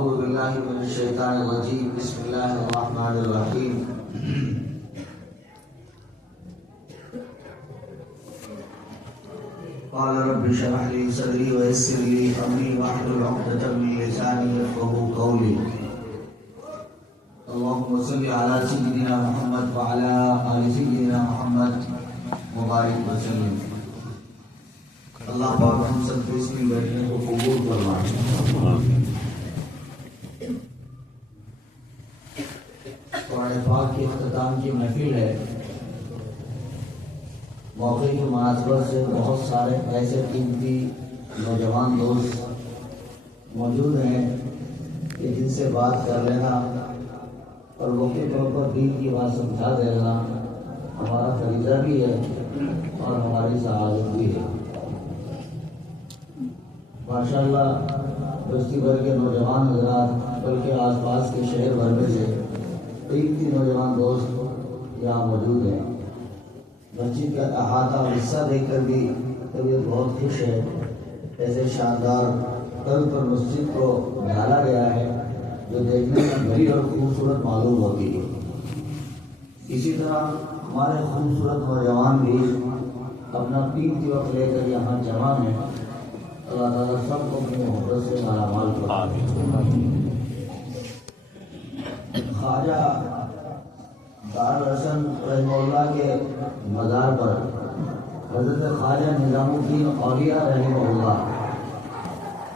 أعوذ بالله من الشيطان الرجيم. بسم الله الرحمن الرحيم. قال رب اشرح لي صدري ويسر لي أمري واحلل عقدة من لساني يفقهوا قولي. اللهم صل على سيدنا محمد وعلى آل سيدنا محمد مبارک وسلم. اللہ پاک ہم سب کے اس میں بیٹھنے کو قبول فرمائے. قرآن پاک کی اختتام کی محفل ہے. موقع کی مناسبت سے بہت سارے ایسے قیمتی نوجوان دوست موجود ہیں کہ جن سے بات کر لینا اور وقتی طور پر دین کی بات سمجھا دینا ہمارا فریضہ بھی ہے اور ہماری سعادت بھی ہے. ماشاءاللہ بستی بھر کے نوجوان حضرات بلکہ آس پاس کے شہر بھر میں سے قیمتی نوجوان دوست یہاں موجود ہیں. مسجد کا احاطہ اور حصہ دیکھ کر بھی طبیعت بہت خوش ہے. ایسے شاندار طرز پر مسجد کو ڈھالا گیا ہے جو دیکھنے میں بڑی اور خوبصورت معلوم ہوتی ہے. اسی طرح ہمارے خوبصورت نوجوان بھی اپنا قیمتی وقت لے کر یہاں جمع ہیں. اللہ تعالیٰ سب کو اپنی محبت سے مالا مال فرمائے. خواجہ دارالحسن رحمہ اللہ کے مزار پر حضرت خواجہ نظام الدین اولیاء رحمہ اللہ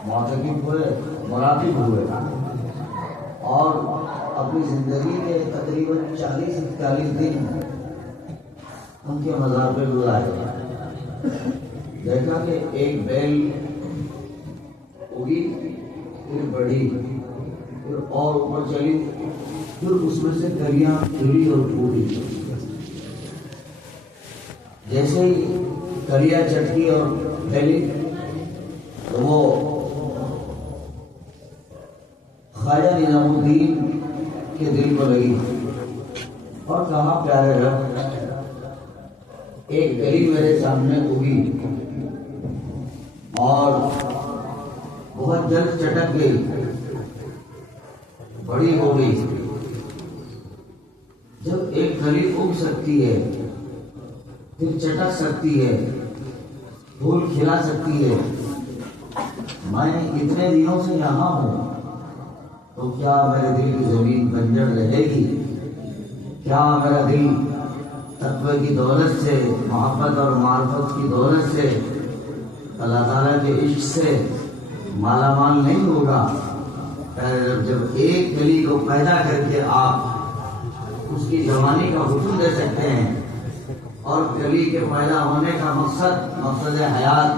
معتکف ہوئے، مراقب ہوئے اور اپنی زندگی کے تقریباً 40-41 دن ان کے مزار پہ گزارے. دیکھا کہ ایک بیل اگی، پھر بڑھی، پھر اور اوپر چلی، پھر اس میں سے کلیاں کھلی اور پھوٹی. جیسے ہی کلیاں چٹکی اور پھیلی تو وہ خواجہ نظام الدین کے دل کو لگی اور کہا پیارے رب، ایک کلی میرے سامنے اگی اور بہت جلد چٹک گئی، بڑی ہو گئی. جب ایک کلی اگ سکتی ہے، پھر چٹک سکتی ہے، پھول کھلا سکتی ہے، میں اتنے دنوں سے یہاں ہوں تو کیا میرے دل کی زمین بنجر رہے گی؟ کیا میرا دل تقوی کی دولت سے، محبت اور معرفت کی دولت سے، اللہ تعالیٰ کے عشق سے مالا مال نہیں ہوگا؟ جب ایک کلی کو پیدا کر کے آپ اس کی جوانی کا حکم دے سکتے ہیں اور کلی کے پیدا ہونے کا مقصد حیات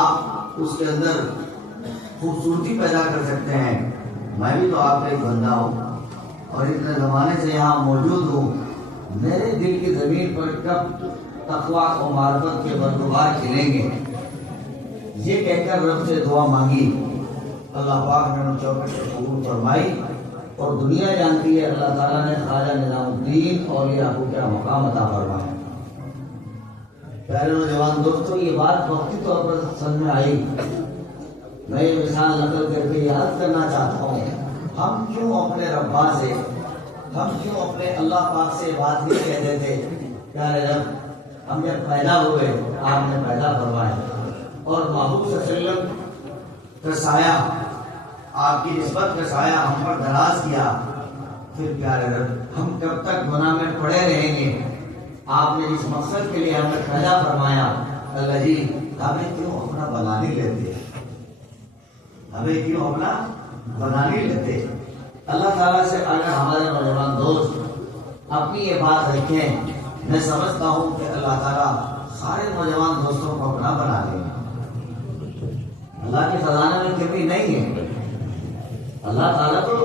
آپ اس کے اندر خوبصورتی پیدا کر سکتے ہیں. میں بھی تو آپ کا ایک بندہ ہوں اور اتنے زمانے سے یہاں موجود ہوں. میرے دل کی زمین پر کب تقویٰ و معرفت کے برگزار کھلیں گے؟ یہ کہہ کر رب سے دعا مانگی. اللہ پاک نے ان چوکٹ سے قبول فرمائی اور دنیا جانتی ہے اللہ تعالیٰ نے خواجہ نظام الدین اولیاء کو کیا مقام عطا فرمایا. پیارے نوجوان دوستوں، یہ بات وقتی طور پر سمجھ میں آئی. میں یہ مثال نقل کر کے یاد کرنا چاہتا ہوں، ہم کیوں اپنے ربا سے، ہم کیوں اپنے اللہ پاک سے بات نہیں کہتے تھے پیارے رب ہم جب پیدا ہوئے آپ نے پیدا فرمایا اور محبوب صلی اللہ علیہ وسلم کا سایہ، آپ کی نسبت کا سایہ ہم پر دراز کیا. پھر پیارے رب ہم کب تک گناہ میں پڑے رہیں گے؟ آپ نے جس مقصد کے لیے ہمیں پیدا فرمایا، اللہ جی ہمیں کیوں اپنا بنا نہیں لیتے؟ ہمیں کیوں اپنا بنا نہیں لیتے؟ اللہ تعالیٰ سے اگر ہمارے نوجوان دوست اپنی یہ بات رکھیں، میں سمجھتا ہوں کہ اللہ تعالیٰ سارے نوجوان دوستوں کو اپنا بنا لیں گے. اللہ کے خزانے میں کمی نہیں ہے. اللہ تعالیٰ تو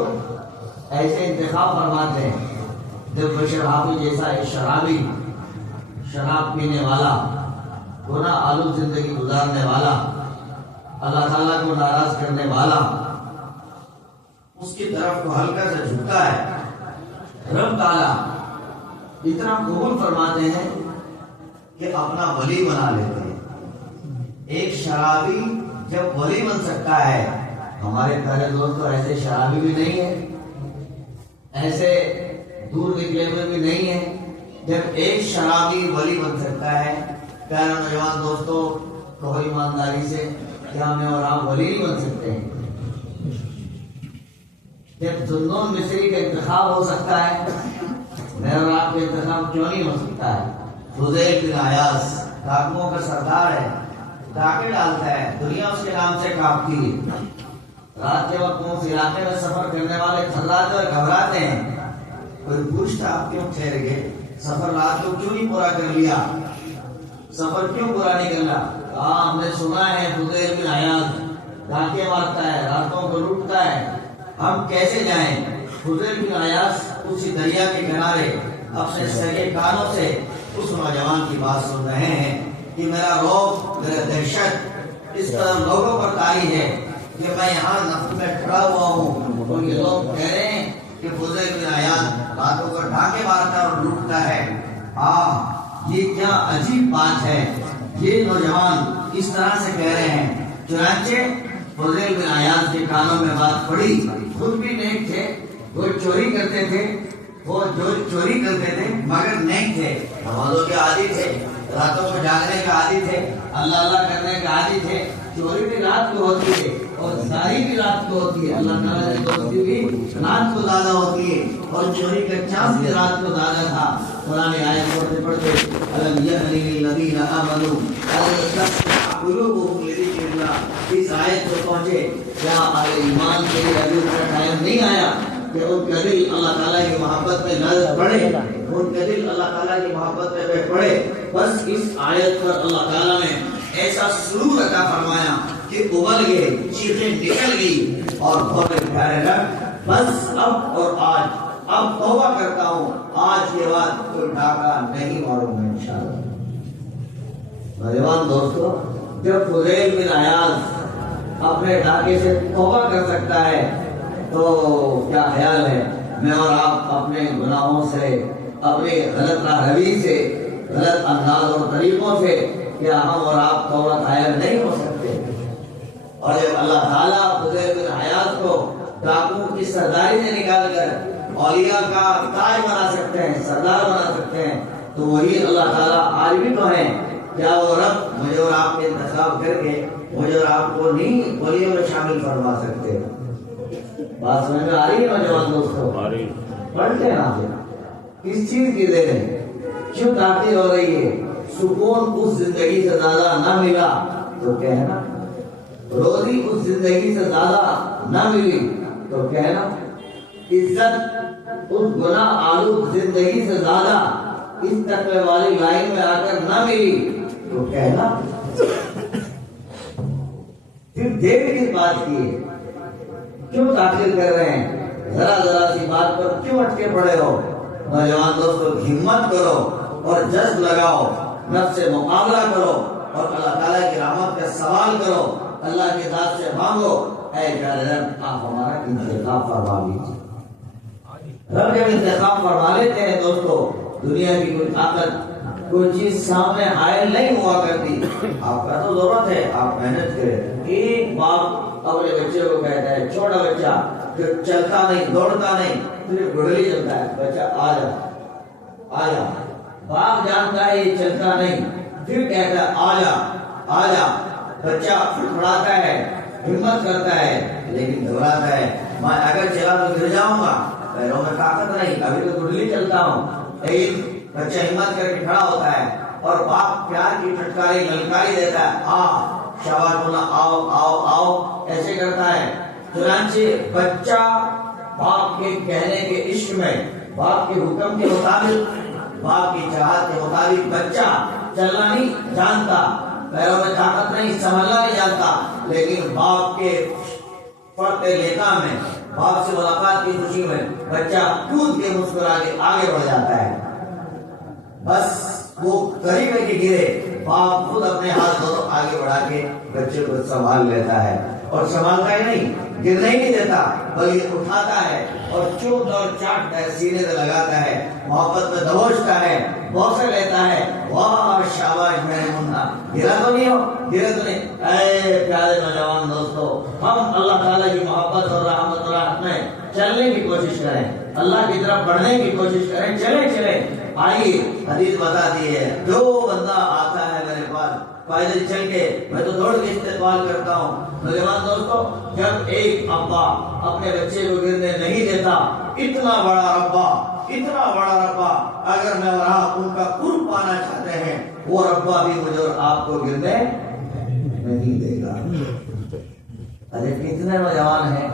ایسے انتخاب فرماتے ہیں. جب بشر حافظ جیسا ایک شرابی، شراب پینے والا، گناہ آلود زندگی گزارنے والا، اللہ تعالیٰ کو ناراض کرنے والا، اس کی طرف کو ہلکا سے جھکتا ہے، رب تعالیٰ اتنا قبول فرماتے ہیں کہ اپنا ولی بنا لیتے ہیں. ایک شرابی جب ولی بن سکتا ہے ہمارے پیارے دوست تو ایسے شرابی بھی نہیں ہے، ایسے دور نکلے ہوئے بھی نہیں ہے۔ جب ایک شرابی ولی بن سکتا ہے، پیارے نوجوان دوستوں کہو ایمانداری سے، کیا میں اور آپ ولی نہیں بن سکتے ہیں؟ جب ذوالنون مصری کا انتخاب ہو سکتا ہے، میں اور آپ کا انتخاب کیوں نہیں ہو سکتا ہے؟ فضیل بن عیاض ڈاکوؤں کا سردار ہے، ڈاکے ڈالتا ہے، دنیا اس کے نام سے کانپتی ہے۔ رات کے وقت اس علاقے میں سفر کرنے والے تھراتے اور گھبراتے ہیں۔ کوئی پوچھتا آپ کیوں ٹھہر گئے؟ سفر رات کو کیوں نہیں پورا کر لیا؟ سفر کیوں پورا نہیں کرنا؟ ہم نے سنا ہے فضیل بن عیاض ڈاکے مارتا ہے، راتوں کو لوٹتا ہے، ہم کیسے جائیں؟ فضیل بن عیاض اسی دریا کے کنارے اپنے سگے کانوں سے اس نوجوان کی بات سن رہے ہیں کہ میرا رعب، میرا دہشت اس طرح لوگوں پر طاری ہے کہ میں یہاں نفس میں کھڑا ہوا ہوں، اور یہ لوگ کہہ رہے ہیں کہ فضیل بن عیاض راتوں کو ڈاکے مارتا ہے اور لوٹتا ہے۔ یہ کیا عجیب بات ہے، یہ نوجوان اس طرح سے کہہ رہے ہیں۔ چنانچہ فضیل بن عیاض کے کانوں میں بات پڑی، خود بھی نیک تھے، وہ چوری کرتے تھے مگر نیک تھے، نمازوں کے عادی تھے، راتوں کو جاگنے کے عادی تھے، اللہ اللہ کرنے کے عادی تھے۔ چوری بھی رات کو ہوتی ہے اور زاری بھی رات کو ہوتی ہے، اللہ تعالیٰ کی دوستی بھی رات کو زیادہ ہوتی ہے، اور چوری کا چانس بھی رات کو زیادہ تھا۔ قرآن آیت پڑھتے الم یأنِ للذین آمنوا ان تخشع قلوبهم لذکر اللہ، اس آیت کو پہنچے کیا اہل ایمان کے لیے ابھی اتنا ٹائم نہیں آیا کہ ان کا دل اللہ تعالیٰ کی محبت میں لرز پڑے، ان کا دل اللہ تعالیٰ کی محبت میں بہ پڑے؟ بس اس آیت پر اللہ تعالیٰ نے ایسا سرور عطا فرمایا کہ ابل گئے، چیخیں نکل گئی اور بولے پیارے رب بس اب اور آج، اب توبہ کرتا ہوں، آج کے بعد کوئی ڈاکہ نہیں ماروں گا انشاءاللہ۔ نوجوان دوستو، جب فضیل بن عیاض اپنے ڈاکے سے توبہ کر سکتا ہے تو کیا خیال ہے میں اور آپ اپنے گناہوں سے، اپنے غلط راہ روی سے، غلط انداز اور طریقوں سے کیا ہم اور آپ توبہ طائب نہیں ہو سکتے؟ اور جب اللہ تعالیٰ فضیل بن عیاض کو ڈاکوؤں کی سرداری سے نکال کر اولیاء کا تاج بنا سکتے ہیں، سردار بنا سکتے ہیں، تو وہی اللہ تعالیٰ آج بھی تو ہیں۔ کیا وہ رب مجھے اور آپ کے انتخاب کر کے مجھے اور آپ کو نہیں ولیوں میں شامل فرما سکتے؟ بات سمجھ میں آ رہی ہے نوجوان دوستوں؟ پڑھتے ہیں آپ کس چیز کی دیر ہے، کیوں تاخیر ہو رہی ہے؟ سکون اس زندگی سے زیادہ نہ ملا تو کہنا، روزی اس زندگی سے زیادہ نہ ملی تو کہنا، عزت اس گناہ آلود زندگی سے زیادہ اس تقوی والی لائن میں آ کر نہ ملی تو کہنا۔ پھر دیر کس بات کی ہے؟ کیوں تاخیر کر رہے ہیں؟ ذرا سی بات پر کیوں اٹکے پڑے ہو؟ نوجوان دوستو ہمت کرو اور جذب لگاؤ، نفس سے مقابلہ کرو اور اللہ تعالیٰ کی رحمت کا سوال کرو، اللہ کی ذات سے مانگو، اے پیارے رب آپ ہمارا انتخاب فرما لیجیے۔ رب جب انتخاب فرما لیتے ہیں دوستو، دنیا کی کوئی طاقت، کوئی چیز سامنے حائل نہیں ہوا کرتی۔ آپ کا تو ضرورت ہے آپ محنت کریں۔ ایک باپ اپنے بچے کو کہتا ہے، چھوٹا بچہ جو چلتا نہیں دوڑتا نہیں صرف گڑلی چلتا ہے، بچہ آ جا آ جا، باپ جانتا ہے یہ چلتا نہیں، پھر کہتا ہے آ جا آ جا، بچہ پھڑپڑاتا ہے، ہمت کرتا ہے لیکن گھبراتا ہے، میں اگر چلا تو گر جاؤں گا، پیروں میں طاقت نہیں، ابھی تو گڑلی چلتا ہوں، لیکن بچہ ہمت کر کے کھڑا ہوتا ہے اور باپ پیار کی ٹھٹکاری للکاری دیتا ہے، شاباش بولا، آؤ آؤ آؤ، ایسے کرتا ہے۔ چنانچہ بچہ باپ کے کہنے کے عشق میں، باپ کے حکم کے مطابق، باپ کی چاہت کے مطابق بچہ چلنا نہیں جانتا، پیروں میں طاقت نہیں، سنبھلنا نہیں جانتا، لیکن باپ کے فرق لیتا میں، باپ سے ملاقات کی خوشی میں بچہ کود کے مسکرا کے آگے بڑھ جاتا ہے۔ بس وہ قریب ہے کہ گرے، باپ خود اپنے ہاتھ دونوں آگے بڑھا کے بچے کو سنبھال لیتا ہے، اور سنبھالتا ہی نہیں، گرنے ہی نہیں دیتا بلکہ اٹھاتا ہے اور چوٹ اور چاٹ سینے سے لگاتا ہے، محبت میں دبوچتا ہے، بوسہ لیتا ہے، واہ شاباش میرے منا، گرا تو نہیں ہو، گرے تو نہیں۔ اے پیارے نوجوان دوستو، ہم اللہ تعالیٰ کی محبت اور رحمت اور رحمت میں چلنے کی کوشش کریں، اللہ کی طرف بڑھنے کی کوشش کریں، چلیں۔ آئیے حدیث بتاتی ہے، جو بندہ آتا ہے میرے پاس پیدل چل کے، میں تو دوڑ کے استقبال کرتا ہوں۔ نوجوان دوستو، جب ایک ابا اپنے بچے کو گرنے نہیں دیتا، اتنا بڑا ربا اگر میں اور آپ ان کا قرب پانا چاہتے ہیں، وہ ربا بھی مجھے اور آپ کو گرنے نہیں دے گا۔ ارے کتنے نوجوان ہیں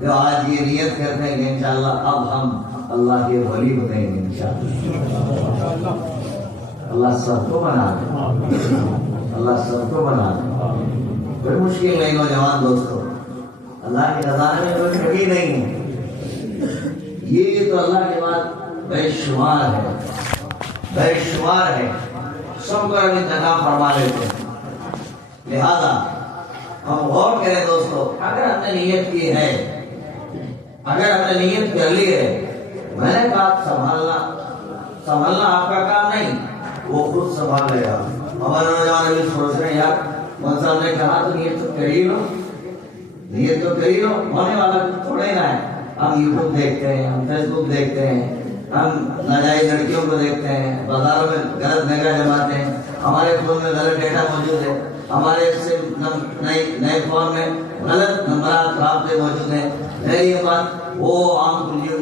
جو آج یہ نیت کرتے ہیں کہ انشاءاللہ اب ہم اللہ کے ولی بنیں گے انشاءاللہ۔ اللہ سب کو بنا دے، اللہ سب کو بنا دے۔ کوئی مشکل نہیں نوجوان دوستو، اللہ کے خزانے میں کوئی کمی نہیں ہے۔ یہ تو اللہ کے بعد بے شمار ہے، سب کا بھی انتخاب فرما لیتے ہیں۔ لہذا ہم غور کریں دوستو، اگر ہم نے نیت کی ہے، اگر ہم نے نیت کر لی ہے، میں نے کہا سنبھالنا آپ کا کام نہیں، وہ خود سنبھال لے گا۔ ہمارے نوجوان بھی سوچ رہے ہیں یار مولانا صاحب نے کہا تو نیت تو کر ہی لو، ہونے والا تھوڑا ہی نہ ہے۔ ہم یوٹیوب دیکھتے ہیں، ہم فیس بک دیکھتے ہیں، ہم ناجائز لڑکیوں کو دیکھتے ہیں، بازاروں میں غلط نگاہ جماتے ہیں، ہمارے فون میں غلط ڈیٹا موجود ہے، ہمارے نئے فون میں غلط نمبرات رابطے موجود ہیں۔ میری بات وہ عام کلیوں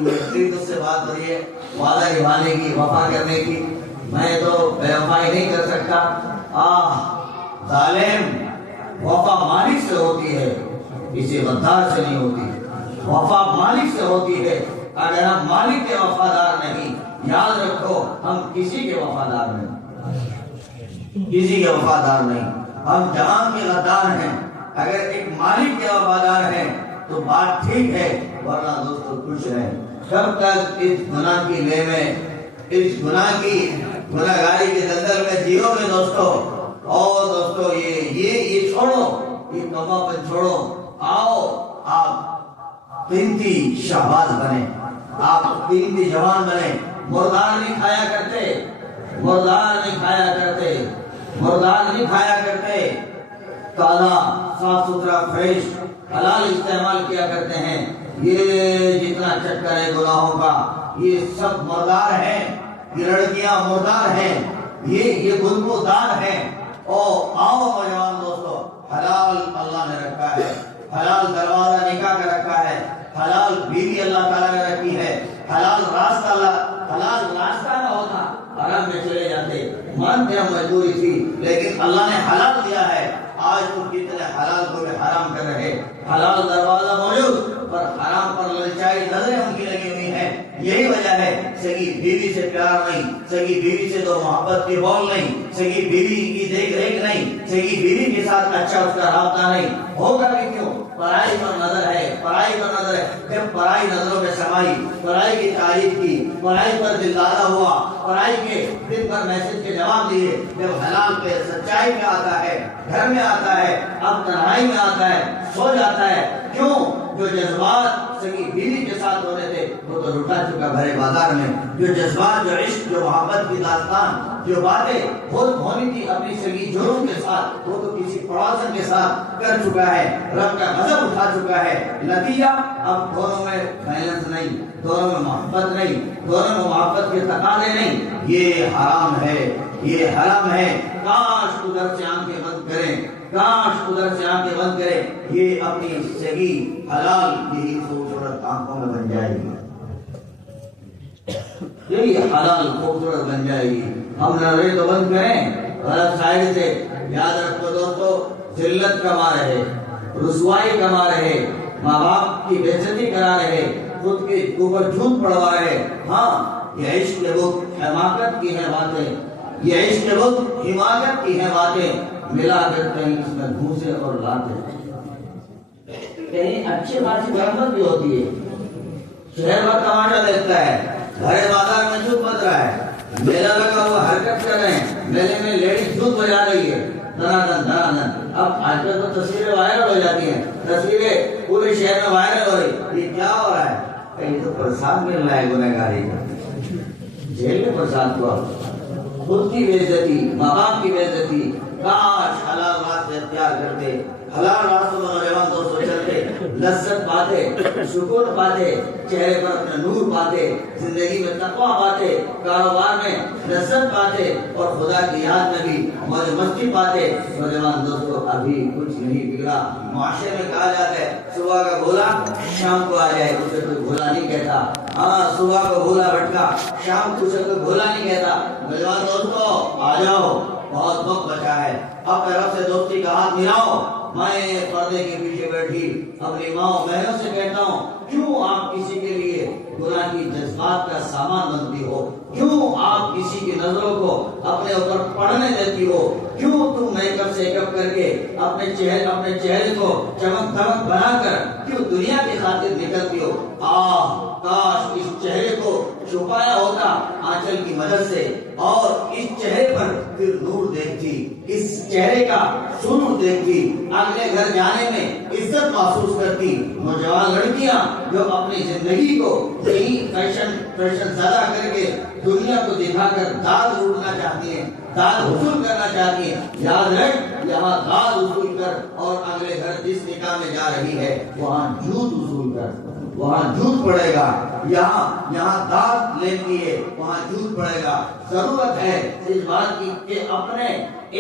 سے بات ہو رہی ہے وعدہ نبھانے کی، وفا کرنے کی، میں تو بے وفائی نہیں کر سکتا۔ ظالم وفا مالک سے ہوتی ہے، کسی غدار سے نہیں ہوتی۔ وفا مالک سے ہوتی ہے، اگر ہم مالک کے وفادار نہیں، یاد رکھو ہم کسی کے وفادار نہیں، ہم جہان کے غدار ہیں۔ اگر ایک مالک کے وفادار ہیں تو بات ٹھیک ہے، ورنہ دوستو خوش رہیں۔ کب تک اس گناہ کی لے میں، اس گناہ گاری کے دلدل میں جیو گے دوستو؟ اور دوستو یہ چھوڑو، یہ کماپن چھوڑو، آؤ آپ قیمتی شہباز بنے، آپ قیمتی جوان بنے۔ مردار نہیں کھایا کرتے، تازہ صاف ستھرا فریش حلال استعمال کیا کرتے ہیں۔ یہ جتنا چکر ہے گناہوں کا، یہ سب مردار ہیں، یہ لڑکیاں مردار ہیں، یہ گلبودار ہیں۔ آؤ نوجوان دوستو، حلال اللہ نے رکھا ہے، حلال دروازہ نکاح کا رکھا ہے، حلال بیوی اللہ تعالیٰ نے رکھی ہے، حلال راستہ نہ ہوتا حرام میں چلے جاتے، مانتے ہم مجبوری تھی، لیکن اللہ نے حلال دیا ہے۔ آج تو کتنے حلال کو بھی حرام کر رہے، حلال دروازہ موجود پر حرام پر للچائی نظریں ان کی لگی ہوئی ہیں۔ یہی وجہ ہے سگی بیوی سے پیار نہیں، سگی بیوی سے تو محبت کی بول نہیں، سگی بیوی کی دیکھ ریکھ نہیں، سگی بیوی کے ساتھ اچھا اس کا رابطہ نہیں ہوگا بھی کیوں؟ پرائی پر نظر ہے۔ جب پرائی نظروں میں سمائی، پرائی کی تعریف کی، پرائی پر دل دادا ہوا، پرائی کے دل پر میسج کے جواب دیے، جب حلال پہ سچائی میں آتا ہے، گھر میں آتا ہے، اب تنہائی میں آتا ہے، سو جاتا ہے۔ کیوں؟ جو جذبات سگی بیوی کے ساتھ ہونے تھے وہ تو لٹا چکا بھرے بازار میں۔ جو جذبات، جو عشق، جو محبت کی داستان، جو باتیں ہونی تھی اپنی سگی جرم کے ساتھ، وہ تو کسی پڑوسن کے ساتھ کر چکا ہے، رب کا غضب اٹھا چکا ہے۔ نتیجہ اب دونوں میں بیلنس نہیں، دونوں میں محبت نہیں، دونوں میں محبت کے تقاضے نہیں۔ یہ حرام ہے، یہ حرام ہے۔ کاش ادھر سے آنکھیں بند کریں، یہ اپنی سگی حلال یہی خوبصورت آنکھوں میں بن جائے گی، یہی حلال خوبصورت بن جائے گی۔ ہم نظریں تو بند کریں غلط شاعری سے۔ یاد رکھو دوستو، ذلت کما رہے، رسوائی کما رہے، ماں باپ کی بے عزتی کرا رہے، خود کے اوپر جھوٹ پڑوا رہے۔ ہاں، یہ عشق کے بت حماقت کی ہیں باتیں، یہ عشق کے بت حماقت کی ہیں باتیں، ملا کر کہیں اس میں گھوسے اور لاتے، کہیں اچھی خاصی برکت بھی ہوتی ہے۔ شہر بھر تماشا دیکھتا ہے، بھرے بازار میں جھوٹ بج رہا ہے، میلہ لگا ہوا حرکت کر رہے ہیں، میلے میں لیڈی جھوٹ بجا رہی ہے، دھنان۔ اب آج کل تو تصویریں وائرل ہو جاتی ہیں، تصویریں پورے شہر میں وائرل ہو رہی۔ یہ کیا ہو رہا ہے؟ یہ تو پرساد مل رہا ہے گنہگاری کا، جیل میں پرساد ہوا، خود کی بے عزتی، ماں باپ کی بے عزتی. کاش حلال راستے اختیار کرتے، حلال راستوں میں نوجوان دوستوں چلتے، لذت پاتے، سکون پاتے، چہرے پر اپنا نور پاتے، زندگی میں تقویٰ پاتے، کاروبار میں لذت پاتے اور خدا کی یاد میں بھی موج مستی پاتے. نوجوان دوستوں ابھی کچھ نہیں بگڑا. معاشرے میں کہا جاتا ہے صبح کا بھولا شام کو آ جائے، اسے کوئی بھولا نہیں کہتا. ہاں، صبح کو بھولا بھٹکا شام کو اسے کوئی بھولا نہیں کہتا. نوجوان دوستوں آ جاؤ، بہت وقت بچا ہے. اپنے رب سے دوستی کا ہاتھ ملاؤ. میں پردے کے پیچھے بیٹھی اپنی ماں بہنوں سے کہتا ہوں، کیوں آپ کسی کے لیے گناہ کی جذبات کا سامان بنتی ہو؟ کیوں آپ کسی کی نظروں کو اپنے اوپر پڑنے دیتی ہو؟ کیوں تم میک اپ سے کر کے اپنے چہرے کو چمک دمک بنا کر کیوں دنیا کی خاطر نکلتی ہو؟ کاش اس چہرے کو چھپایا ہوتا آنچل کی مدد سے، اور اس چہرے پر پھر نور دیکھتی، اس چہرے کا سرور دیکھتی، اگلے گھر جانے میں عزت محسوس کرتی. نوجوان لڑکیاں جو اپنی زندگی کو یہی فیشن زدہ کر کے دنیا کو دکھا کر داد لوٹنا چاہتی ہیں، داد وصول کرنا چاہتی ہیں، یاد رکھ یہاں داد وصول کر اور اگلے گھر جس نکاح میں جا رہی ہے وہاں جھوٹ وصول کر، وہاں جھوٹ پڑے گا. یہاں داد لیتی ہے وہاں جھوٹ پڑے گا. ضرورت ہے اس بات کی کہ اپنے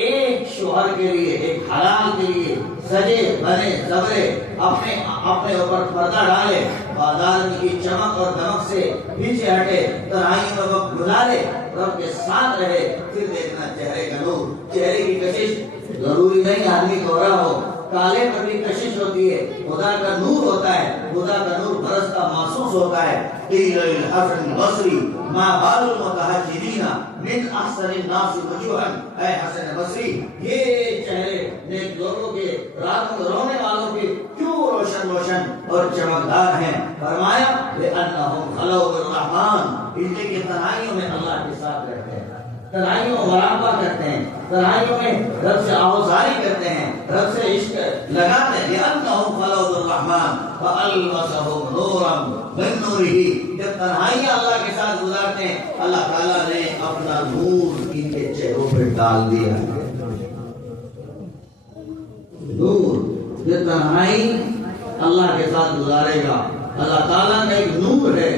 ایک شوہر کے لیے، ایک حلال کے لیے سجے بنے سبرے اپنے اوپر پردہ ڈالے، بازار کی چمک اور دمک سے پیچھے ہٹے، تنہائی میں وقت گزارے، رب کے ساتھ رہے، پھر دیکھنا چہرے کا نور. چہرے کی کشش ضروری نہیں آدمی گورا ہو، کالے پر بھی کشش ہوتی ہے. خدا کا نور ہوتا ہے، خدا کا نور برستا محسوس ہوتا ہے. قیل للحسن البصری ما بال المتحجرین من احسن الناس وجوہا. اے حسن بصری، یہ چہرے نیک لوگوں کے، راتوں میں رونے والوں کے کیوں روشن اور چمکدار ہیں؟ فرمایا لأنہم خلوا بالرحمن، اس لیے کہ تنہائیوں میں اللہ کے ساتھ رہتے ہیں، تنہائیوں میں مراقبہ کرتے ہیں، تنہائیوں میں رب سے آوازاری کرتے ہیں، رب سے عشق لگاتے ہیں. لأنہم خلوا بالرحمن فألبسہم نورا من نورہ. جب تنہائیاں اللہ کے ساتھ گزارتے ہیں اللہ تعالیٰ نے اپنا نور ان کے چہروں پہ ڈال دیا. نور، یہ تنہائی اللہ کے ساتھ گزارے گا، اللہ تعالیٰ کا ایک نور ہے،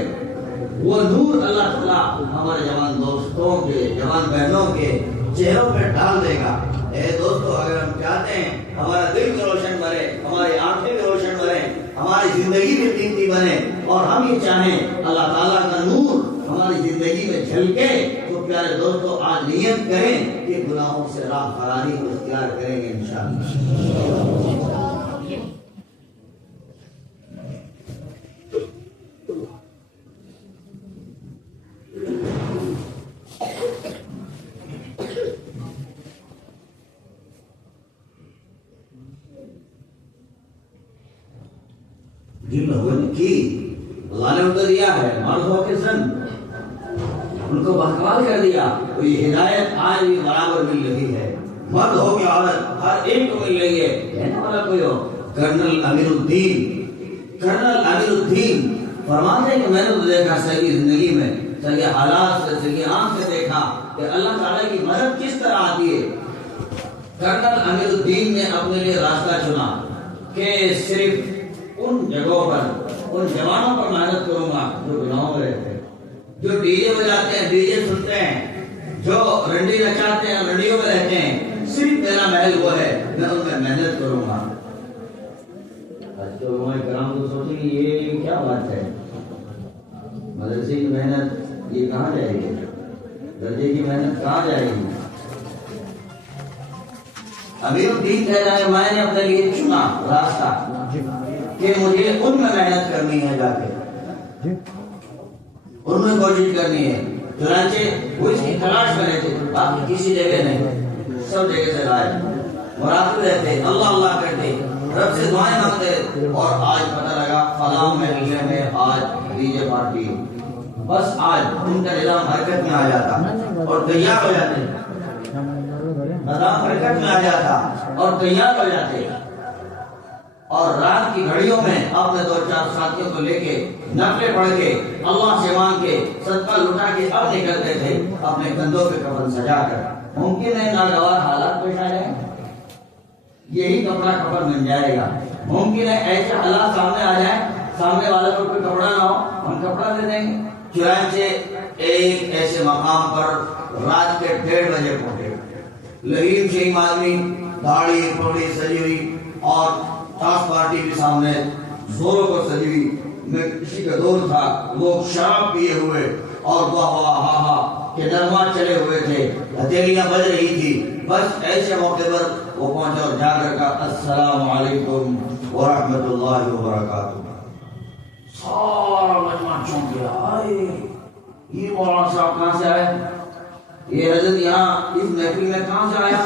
وہ نور اللہ تعالیٰ ہمارے جوان دوستوں کے، جوان بہنوں کے چہروں پہ ڈال دے گا. اے دوستو، اگر ہم چاہتے ہیں ہمارا دل بھی روشن بنے، ہماری آنکھیں بھی روشن بنے، ہماری زندگی بھی قیمتی بنے، اور ہم یہ چاہیں اللہ تعالیٰ کا نور ہماری زندگی میں جھلکے، تو پیارے دوستو آج نیت کریں کہ گناہوں سے راہ فراری اختیار کریں گے انشاءاللہ. جن لوگوں نے کی اللہ نے ان کو دیا ہے، مرد ہو کے زن، ان کو بہکوال کر دیا. تو یہ ہدایت آج بھی برابر مل رہی ہے، مرد ہو کے عورت ہر ایک کو مل رہی ہے. کہنے والا کوئی ہو، کرنل امیر الدین فرماتے ہیں کہ میں نے تو دیکھا صحیح زندگی میں، صحیح حالات سے، صحیح آنکھ سے دیکھا کہ اللہ تعالیٰ کی مدد کس طرح آتی ہے. کرنل امیر الدین نے اپنے لیے راستہ چنا کہ صرف ان جگہوں پر، ان جوانوں پر محنت کروں گا جو گناہوں میں رہتے ہیں، جو ڈی جے بجاتے ہیں، ڈی جے سنتے ہیں، جو رنڈی نچاتے ہیں، رنڈیوں میں رہتے ہیں. صرف میرا محل وہ ہے، میں ان میں محنت کروں گا. تو علماء کرام تو سوچیں کہ یہ کیا بات ہے، مدرسے کی محنت یہ کہاں جائے گی، درجے کی محنت کہاں جائے گی. امیر الدین کہہ رہا ہے میں نے اپنے لیے چنا راستہ کہ مجھے ان میں محنت کرنی ہے، جا کے ان میں کوشش کرنی ہے. چنانچہ وہ اس کی تلاش میں رہتے، باقی کسی جگہ نہیں، سب جگہ سے لائے، مراقب رہتے، اللہ اللہ کرتے، رب سے دعائیں مانگتے. اور آج پتہ لگا فلاں محلے میں آج ڈی جے پارٹی، بس آج ان کا نظام حرکت میں آ جاتا اور تیار ہو جاتے، نظام حرکت میں آ جاتا اور تیار ہو جاتے. اور رات کی گھڑیوں میں اپنے 2-4 ساتھیوں کو لے کے نفلیں پڑھ کے اللہ سے مانگ کے صدقہ لٹا کے اب نکلتے تھے اپنے کندھوں پہ کفن سجا کر. ممکن ہے ناگوار حالات پیش آ جائیں، یہی کپڑا کفن بن جائے گا. ممکن ہے ایسے حالات سامنے آ جائیں، سامنے والے پر کوئی کپڑا نہ ہو، ہم کپڑا دے دیں گے. چنانچہ ایک ایسے مقام پر رات کے 1:30 بجے پہنچے. لہیم شہیم آدمی، داڑھی پوڑی سجی ہوئی اور تاش پارٹی بھی سامنے زوروں کو سجی ہوئی. میں کسی کا دور تھا، لوگ شراب پیے ہوئے اور واہ واہ ہا ہا کے نغمات چلے ہوئے تھے، ہتھیلیاں بج رہی تھی. بس ایسے موقع پر وہ پہنچے اور جا کر کہا السلام علیکم ورحمۃ اللہ وبرکاتہ. سارا مجمع چونک گیا، آئے یہ مولانا صاحب کہاں سے آئے، یہ حضرت یہاں اس محفل میں کہاں سے آیا.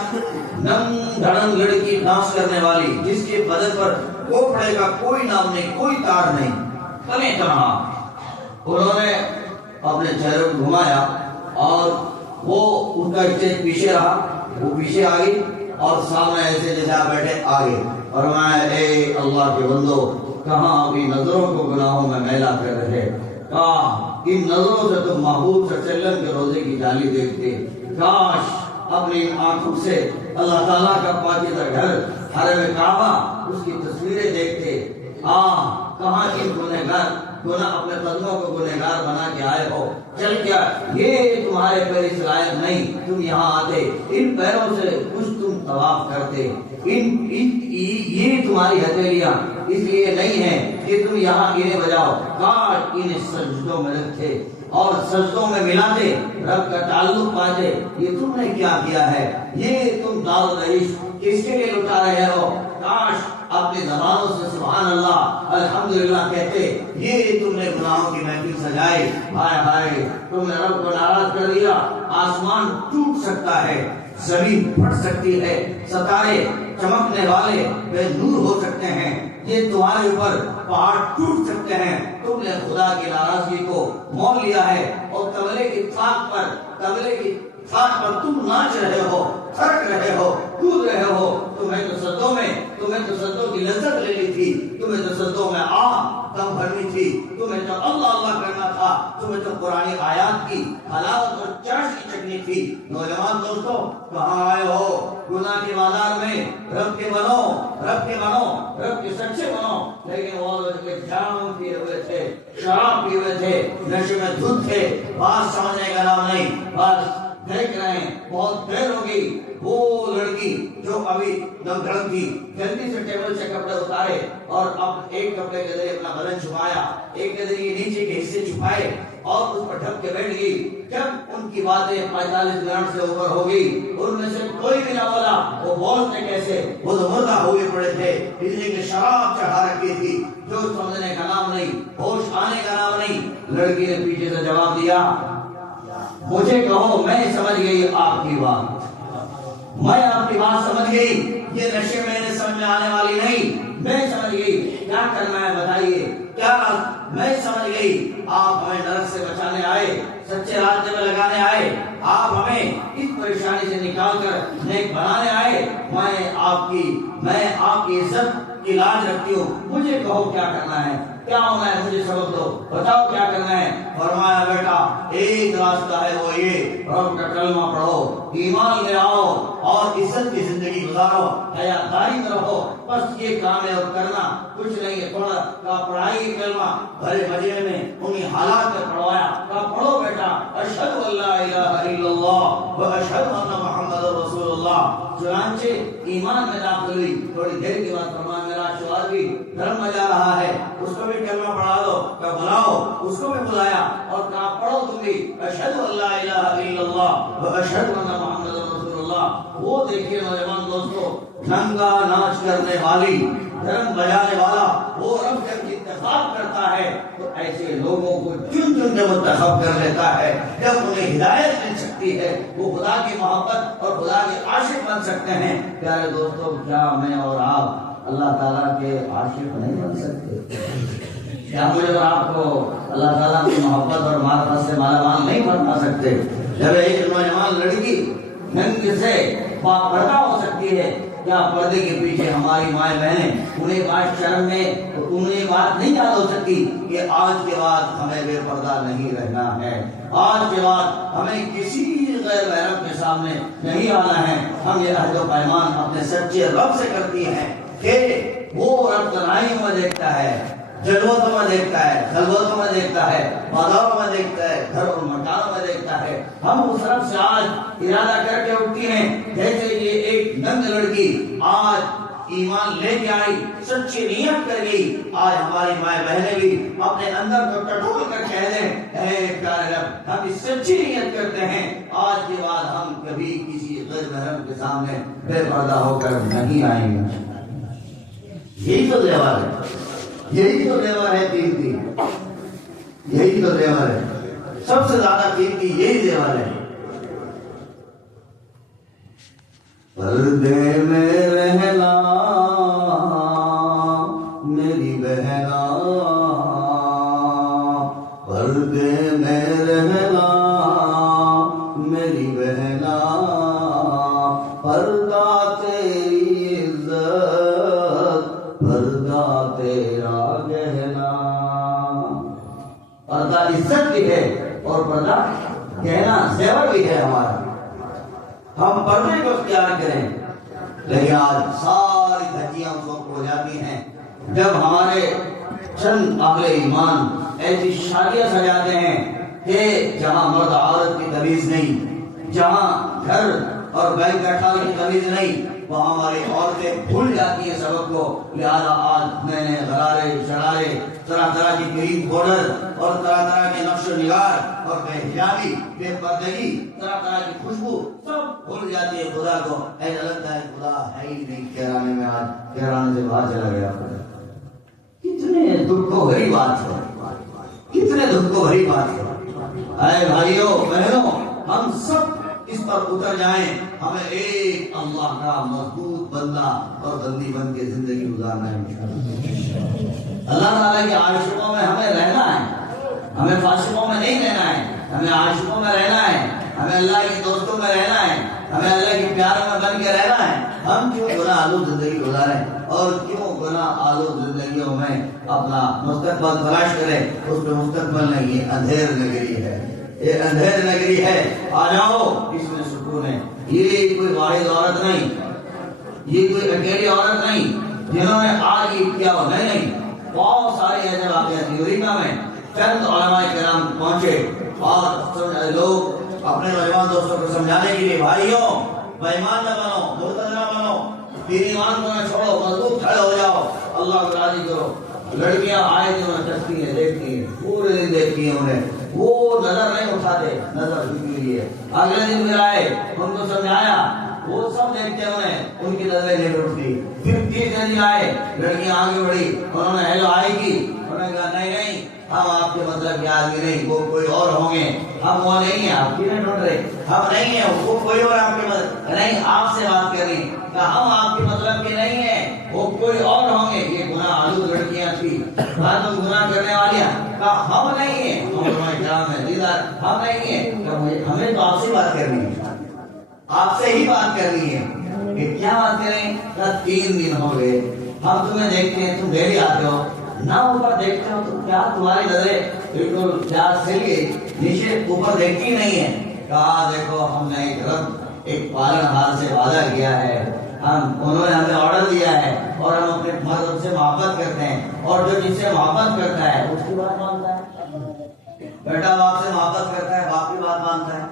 ننگ دھڑنگ لڑکی ڈانس کرنے والی جس کے بدن پر کپڑے کا کوئی نام نہیں، کوئی تار نہیں، تنے تنہا. انہوں نے اپنے چہرے کو گھمایا اور وہ ان کا اسٹیج پیچھے رہا، وہ پیچھے آ گئی اور سامنے ایسے جیسے آپ بیٹھے آگے. اور میں اے اللہ کے بندو، کہاں اپنی نظروں کو گناہوں میں میلا کر رہے، کہاں ان نظروں سے تم محبوب صلی اللہ علیہ وسلم کے روزے کی جالی دیکھتے، کاش اپنی آنکھوں سے اللہ تعالیٰ کا پاکیزہ گھر حرم کعبہ اس کی تصویریں دیکھتے. کہاں ان گناہ اپنے قدموں کو گنہگار بنا کے آئے ہو. چل کیا یہ تمہارے پیر اس لائق نہیں، تم یہاں آتے ان پیروں سے کچھ تم طواف کرتے. یہ تمہاری ہتھیلیاں اس لیے نہیں ہیں کہ تم یہاں انہیں بجاؤ، کاش انہیں سجدوں میں رکھتے اور سجدوں میں ملاتے، رب کا تعلق پاتے. یہ تم نے کیا کیا ہے، یہ تم دار العیش کس کے لیے لٹا رہے ہو. کاش اپنی زبانوں سے سبحان اللہ الحمدللہ کہتے. یہ تم نے گناہوں کی محفل سجائی، ہائے ہائے تم نے رب کو ناراض کر دیا. آسمان ٹوٹ سکتا ہے، زمین پھٹ سکتی ہے، ستارے چمکنے والے بے نور ہو سکتے ہیں، یہ تمہارے اوپر پہاڑ ٹوٹ سکتے ہیں. تم نے خدا کی ناراضگی کو مول لیا ہے اور تبلے کی تھاک پر تم ناچ رہے ہو، تھرک رہے ہو، کود رہے ہو. تمہیں تو سجدوں کی لذت لینی تھی، تمہیں تو سجدوں میں دم بھرنی تھی، تمہیں تو اللہ اللہ کرنا تھا، تمہیں تو قرآن آیات کی حلاوت اور چاشنی چکنی تھی. نوجوان دوستو کہاں آئے ہو؟ گناہ کے بازار میں. رب کے سچے بنو. لیکن وہ لوگ جام پیے ہوئے تھے، شراب پیے ہوئے تھے، نشے میں دھت تھے، بات سمجھنے کا نام نہیں. بس دیکھ رہے ہیں بہت دیر ہو گئی. وہ لڑکی جو ابھی دم دھڑک تھی جلدی سے ٹیبل سے کپڑے اتارے اور اب ایک کپڑے کے ذریعے اپنا بدن چھپایا، ایک کے ذریعے نیچے کے حصے چھپائے اور اس پر ڈھک کے بیٹھ گئی. جب ان کی باتیں 45 منٹ سے اوپر ہو گئی، ان میں سے کوئی بھی نہ بولا. وہ بولتے کیسے؟ وہ تو مردہ ہوئے پڑے تھے، اس لیے کہ شراب چڑھا رکھی تھی. جو سمجھنے کا نام نہیں، ہوش آنے کا نام نہیں. لڑکی نے پیچھے سے جواب دیا مجھے کہو، میں سمجھ گئی آپ کی بات، میں آپ کی بات سمجھ گئی. یہ نشے میں سمجھ میں آنے والی نہیں، میں سمجھ گئی. کیا کرنا ہے بتائیے، کیا میں سمجھ گئی. آپ ہمیں نرک سے بچانے آئے، سچے راستے میں لگانے آئے، آپ ہمیں اس پریشانی سے نکال کر نیک بنانے آئے. میں آپ کی عزت کی لاج رکھتی ہوں. مجھے کہو کیا کرنا ہے، کیا ہونا ہے، مجھے سبق دو، بتاؤ کیا کرنا ہے. فرمایا بیٹا ایک راستہ ہے، وہ یہ رب کا کلمہ پڑھو، ایمان لے آؤ اور عزت کی زندگی گزارو، حیاداری میں رہو. بس یہ کام ہے اور کرنا کچھ نہیں ہے. تھوڑا کا پڑھائی کی کلمہ بھرے مجمع میں انہیں حالات میں پڑھوایا. کہا پڑھو بیٹا اشہد ان لا الہ الا اللہ و اشہد ان محمد رسول اللہ. چنانچہ ایمان میں داخل ہوئی. تھوڑی دیر کے بعد فرمان میرا شوہر بھی گھر میں جا رہا ہے، اس کو بھی کلمہ پڑھا دو. کہ بلاؤ، اس کو بھی بلایا اور کہا پڑھو تم بھی اشہد ان لا الہ الا اللہ و اشہد ان محمد رسول اللہ. وہ دیکھیے نوجوان دوستو، ننگا ناچ کرنے والی، دھرم بجانے والا وہ رب جب انتخاب کرتا ہے تو ایسے لوگوں کو چن چن کے منتخب کر لیتا ہے. جب انہیں ہدایت مل سکتی ہے وہ خدا کی محبت اور خدا کے عاشق بن سکتے ہیں. پیارے دوستو کیا میں اور آپ اللہ تعالیٰ کے عاشق نہیں بن سکتے؟ کیا مجھے اور آپ کو اللہ تعالیٰ کی محبت اور معرفت سے مالا مال نہیں بنا سکتے؟ جب ایک نوجوان لڑکی ننگ سے پردہ ہو سکتی ہے کیا پردے کے پیچھے ہماری مائیں بہنیں انہیں بات شرم میں انہیں بات نہیں یاد ہو سکتی کہ آج کے بعد ہمیں بے پردہ نہیں رہنا ہے، آج کے بعد ہمیں کسی غیر محرم کے سامنے نہیں آنا ہے؟ ہم یہ عہد و پیمان اپنے سچے رب سے کرتی ہیں کہ وہ رب تنہائیوں میں دیکھتا ہے، جلوتوں میں دیکھتا ہے، خلوتوں میں دیکھتا ہے، بازاروں میں دیکھتا ہے، گھر اور مکانوں میں دیکھتا ہے۔ ہم اس رب سے آج ارادہ کر کے اٹھتی ہیں جیسے یہ ایک ننگ لڑکی آج ایمان لے کے آئی، سچی نیت کر گئی۔ آج ہماری مائیں بہنیں بھی اپنے اندر کو ٹٹول کر کہہ دیں، اے پیارے رب ہم اس سچی نیت کرتے ہیں آج کے بعد ہم کبھی کسی غیر محرم کے سامنے بے پردہ ہو کر نہیں آئیں گے۔ یہی تو زیور ہے، یہی تو زیور ہے قیمتی، یہی تو زیور ہے، سب سے زیادہ قیمتی یہی زیور ہے۔ پردے میں رہنا میری بہنا، پردے میں رہنا میری بہنا، پردہ تیری عزت، پردہ تیرا گہنا۔ پردہ عزت بھی ہے اور پردہ گہنا زیور بھی ہے ہمارا، ہم پردے کو اختیار کریں۔ لیکن آج ساری دھجیاں اس وقت ہو جاتی ہیں جب ہمارے چند اہل ایمان ایسی شادیاں سجاتے ہیں کہ جہاں مرد عورت کی تمیز نہیں، جہاں گھر اور بینک اٹھانے کی تمیز نہیں، وہاں ہماری عورتیں بھول جاتی ہیں سبق کو۔ لہذا آج نئے نئے غرارے شرارے، طرح طرح کی گرین بارڈر اور طرح طرح کے نقش و نگار اور بے حجابی، بے پردگی، طرح طرح کی خوشبو سب بھول جاتی ہے خدا کو۔ ایسا لگتا ہے خدا ہے ہی نہیں کہرانے میں، آج کہرانے سے باہر چلا گیا خدا۔ کتنے دکھ کو بھری بات ہے، کتنے دکھ کو بھری بات ہے۔ اے بھائیوں بہنوں، ہم سب اس پر اتر جائیں، ہمیں ایک اللہ کا مضبوط بندہ اور بندی بن کے زندگی گزارنا ہے انشاءاللہ۔ اللہ تعالیٰ کے عاشقوں میں ہمیں رہنا ہے، ہمیں فاسقوں میں نہیں رہنا ہے، ہمیں عاشقوں میں رہنا ہے، ہمیں اللہ کے دوستوں میں رہنا ہے، ہمیں اللہ کے پیاروں میں بن کے رہنا ہے۔ ہم کیوں گناہ آلود زندگی گزاریں اور کیوں گناہ آلود زندگیوں میں اپنا مستقبل تلاش کریں؟ اس میں مستقبل نہیں، یہ اندھیر نگری ہے، یہ اندھیر نگری ہے۔ آ جاؤ، اس میں سکون ہے۔ یہ کوئی واحد عورت نہیں، یہ کوئی اکیلی عورت نہیں جنہوں نے آج یہ کیا ہو، نہیں، بہت سارے ایسے واقعات امریکہ میں چند علماء کرام پہنچے اور لوگ اپنے نوجوان دوستوں کو سمجھانے کے لیے، بھائیوں بےایمان نہ بنو، مرتد نہ بنو، دین ایمان کو نہ چھوڑو، مضبوط کھڑے ہو جاؤ، اللہ کو راضی کرو۔ لڑکیاں آئے دن چستی ہیں، دیکھتی ہیں، پورے دن دیکھتی ہیں انہیں، وہ نظر نہیں اٹھاتے، نظر جھکی ہوئی ہے۔ اگلے دن پھر آئے، ان کو سمجھایا، وہ سب دیکھتے انہیں، ان کی نظریں نہیں اٹھتی۔ پھر تیسرے دن آئے، لڑکیاں آگے بڑھی، انہوں نے ہیلو آئی کی، انہوں نے کہا نہیں ہم آپ کے مطلب کے آدمی نہیں، وہ کوئی اور ہوں گے، ہم وہ نہیں ہیں، آپ کی نہیں ڈھونڈ رہے، ہم نہیں ہیں، وہ کوئی اور آپ کے مطلب نہیں، آپ سے بات کریں۔ کہا ہم آپ کے مطلب کے نہیں ہیں، وہ کوئی اور ہوں گے۔ یہ گناہ آلود لڑکیاں تھی، بعد میں گناہ کرنے والیاں۔ کہا ہم نہیں ہیں، ہم نہیں ہیں، ہمیں تو آپ سے بات کرنی ہے، آپ سے ہی بات کرنی ہے۔ کہ کیا بات کریں؟ کہا 3 دن ہو گئے ہم تمہیں دیکھتے ہیں، تم ڈیلی آتے ہو، نہ اوپر دیکھتے ہو تو کیا تمہاری نظریں بالکل پیار سے نیچے اوپر دیکھتی نہیں ہے؟ کہا دیکھو ہم نے ایک پالن ہار سے وعدہ کیا ہے، انہوں نے ہمیں آرڈر دیا ہے اور ہم اپنے مرد سے محبت کرتے ہیں، اور جو جس سے محبت کرتا ہے اس کی بات مانتا ہے۔ بیٹا باپ سے محبت کرتا ہے، باپ کی بات مانتا ہے۔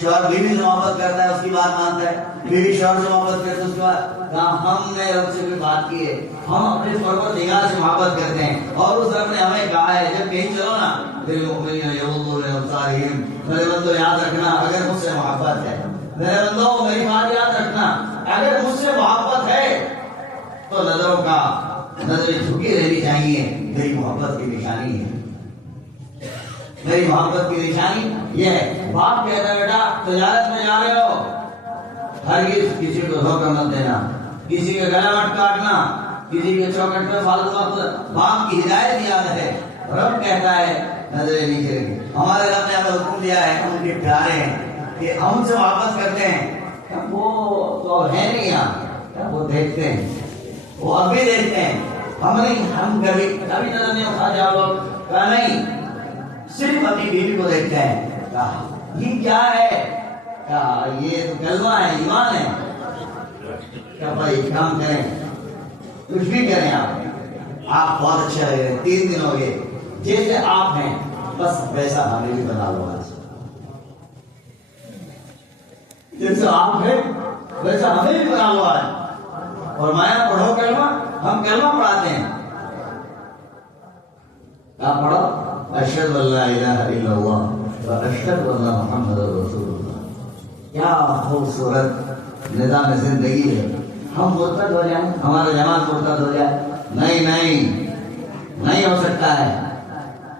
شوہر بیوی سے محبت کرتا ہے، اس کی بات مانتا ہے۔ بیوی شوہر سے محبت کرتا ہے، اس کی بات۔ کہا ہم نے رب سے بھی بات کی ہے، ہم اپنے پروردگار سے محبت کرتے ہیں، اور اس رب نے ہمیں کہا ہے جب کہیں چلو نا للمؤمنین یغضوا من ابصارہم، میرے بندو یاد رکھنا اگر مجھ سے محبت ہے، میرے بندو میری بات یاد رکھنا، اگر مجھ سے محبت ہے تو نظروں کا نظریں جھکی رہنی چاہیے، میری محبت کی نشانی ہے، میری محبت کی نشانی یہ ہے۔ باپ کہتا ہے بیٹا تجارت میں جا رہے ہو، ہرگز کسی کو دھوکہ مت دینا، کسی کا گلا مت کاٹنا، کسی کے چوکٹ میں فالتو مت۔ باپ کی ہدایت یاد ہے، رب کہتا ہے نظریں نیچے رکھیں۔ ہمارے رب نے ہمیں حکم دیا ہے، ہم ان کے پیارے ہیں کہ ہم سے محبت کرتے ہیں، وہ تو ہے نہیں یہاں، وہ دیکھتے ہیں، وہ اب بھی دیکھتے ہیں. ہم نہیں، ہم کبھی نظر نہیں اٹھا جاؤ لوگ. کہا نہیں، صرف اپنی بیوی کو دیکھتے ہیں. کہا یہ کیا ہے؟ کہا یہ تو کلمہ ہے، ایمان ہے. کہا بھائی ایک کام کریں، کچھ بھی کریں، آپ بہت اچھا لگ رہے. 3 دن ہو گئے، جیسے آپ ہیں بس ویسا ہمیں بھی بنا لو. آج جیسے آپ ہیں ویسا ہمیں بھی بنا لو. آج اور مایا پڑھو کلمہ، ہم کلمہ پڑھاتے ہیں. آپ پڑھو اشہد ان لا الہ الا اللہ و اشہد ان محمد رسول اللہ. کیا خوبصورت نظام زندگی ہے. ہم مرتد ہو جائیں، ہمارا جماعت مرتد ہو جائے؟ نہیں ہو سکتا ہے.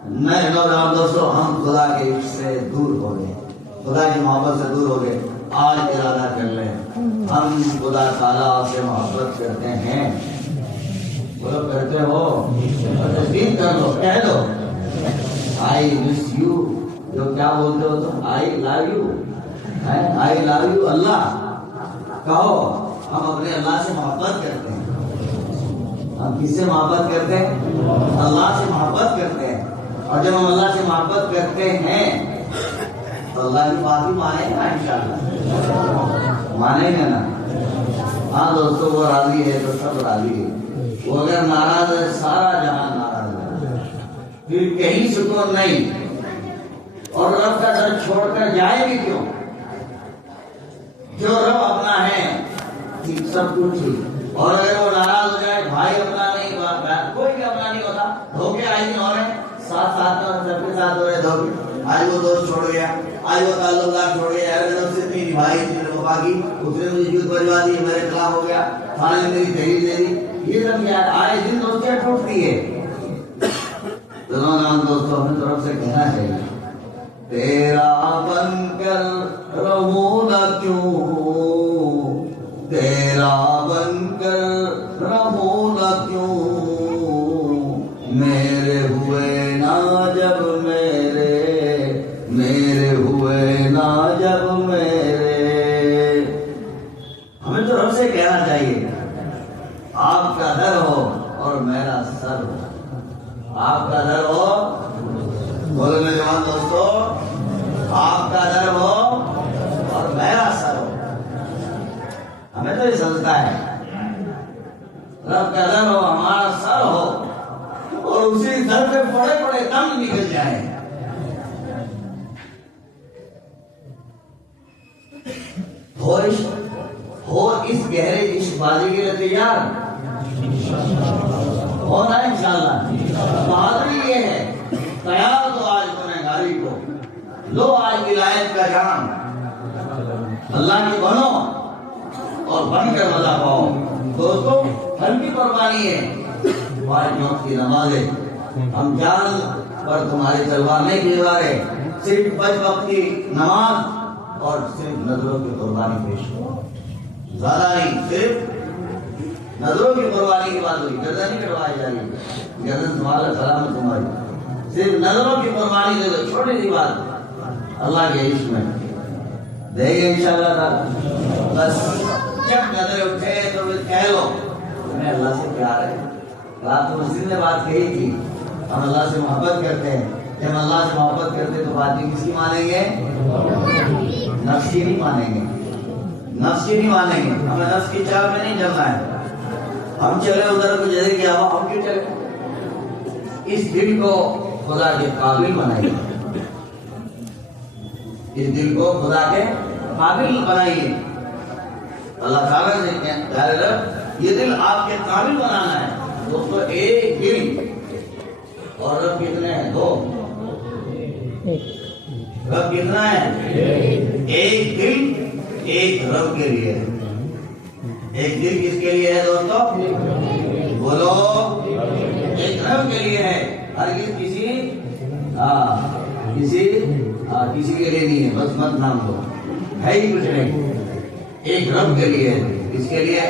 نہیں نوجوان دوستو، ہم خدا کے عشق سے دور ہو گئے، خدا کی محبت سے دور ہو گئے. آج ارادہ کر لیں، ہم خدا تعالیٰ سے محبت کرتے ہیں. بولو کرتے ہو؟ تصدیق کر دو، کہہ دو آئی مس یو. جو کیا بولتے ہو تم؟ I love you, I love you Allah. کہو ہم اپنے اللہ سے محبت کرتے ہیں. ہم کس سے محبت کرتے ہیں؟ اللہ سے محبت کرتے ہیں. اور جب ہم اللہ سے محبت کرتے ہیں تو اللہ کی بات بھی مانیں گے نا، انشاءاللہ مانیں گے نا. ہاں دوستو، وہ راضی ہے تو سب راضی ہے. وہ اگر ناراض ہے، سارا جہان ناراض ہے. پھر کہیں سکون نہیں. اور رب کا در چھوڑ کر جائے بھی کیوں؟ جو رب اپنا ہے ٹھیک، سب کچھ ٹھیک. اور اگر وہ ناراض ہو جائے، بھائی اپنا نہیں، کوئی بھی اپنا نہیں ہوتا. دھوکے آئے دن ہو رہے ہیں، ساتھ سب کے ساتھ ہو رہے دھوکے. آج وہ دوست چھوڑ گیا، آج وہ تعلقات چھوڑ گیا. اگر اس سے اتنی نبھائی، اتنی وفا کی، اس نے مجھے جھوٹ بجوا دی، میرے خلاف ہو گیا، تھانے میں میری تحریر دے دی. یہ سب کیا ہے؟ آئے دن دوستیاں ٹوٹتی ہے. تو نوجوان دوستوں، ہمیں طرف سے کہنا چاہیے، تیرا بن کر رہوں نہ کیوں، تیرا بن کر رہوں نہ کیوں، میرے ہوئے نا جب میرے ہوئے نا جب میرے. ہمیں تو رب سے کہنا چاہیے، آپ کا در ہو اور میرا سر ہو. آپ کا در ہو، بولو نوجوان دوستو، آپ کا در ہو اور میرا سر ہو. ہمیں تو یہ سمجھتا ہے رب کا در ہو، ہمارا سر ہو، اور اسی در پہ بڑے بڑے دم نکل جائیں. ہو اس گہرے عشق بازی کے لیے تیار ہونا انشاءاللہ. بہادری یہ ہے، تیار تو آج گنہگاری کو لو، آج ولایت کا جام اللہ کی بنو اور بن کر مزہ پاؤ. دوستو، ہلکی قربانی ہے. 5 وقت کی نمازیں ہم جان پر تمہاری تلوار نہیں بھجوا رہے. صرف 5 وقت کی نماز اور صرف نظروں کی قربانی پیش کرو. زیادہ نہیں، صرف نظروں کی قربانی کی بات ہوئی. گردن نہیں کٹوائی جا رہی، گردن تمہارا سلامت تمہاری. صرف نظروں کی قربانی دے دو، چھوٹی سی بات اللہ کے عشق میں دے گے انشاءاللہ تعالی. بس جب نظریں اٹھے تو کہہ لو ہمیں اللہ سے پیار ہے. رات کو مسجد نے بات کہی تھی، ہم اللہ سے محبت کرتے ہیں. جب ہم اللہ سے محبت کرتے ہیں تو باتیں کس کی مانیں گے؟ نفس کی نہیں مانیں گے، نفس کی نہیں مانیں گے. ہمیں نفس کی چال میں نہیں چلنا ہے. ہم چلے ادھر کو جیسے کیا ہوا، ہم کیوں چلے؟ اس دل کو خدا کے قابل بنائیے، اس دل کو خدا کے قابل بنائیے. اللہ تعالیٰ سے کہہ یہ دل آپ کے قابل بنانا ہے. دوستو، ایک دل اور رب کتنے ہیں؟ 2. رب کتنا ہے؟ ایک دل ایک رب کے لیے. ایک دل کس کے لیے ہے دوستو؟ بولو، ایک رب کے لیے ہے. ہرگز کسی کے لیے نہیں ہے. بس مت نام دو، ہے ہی کچھ نہیں. ایک رب کے لیے. کس کے لیے؟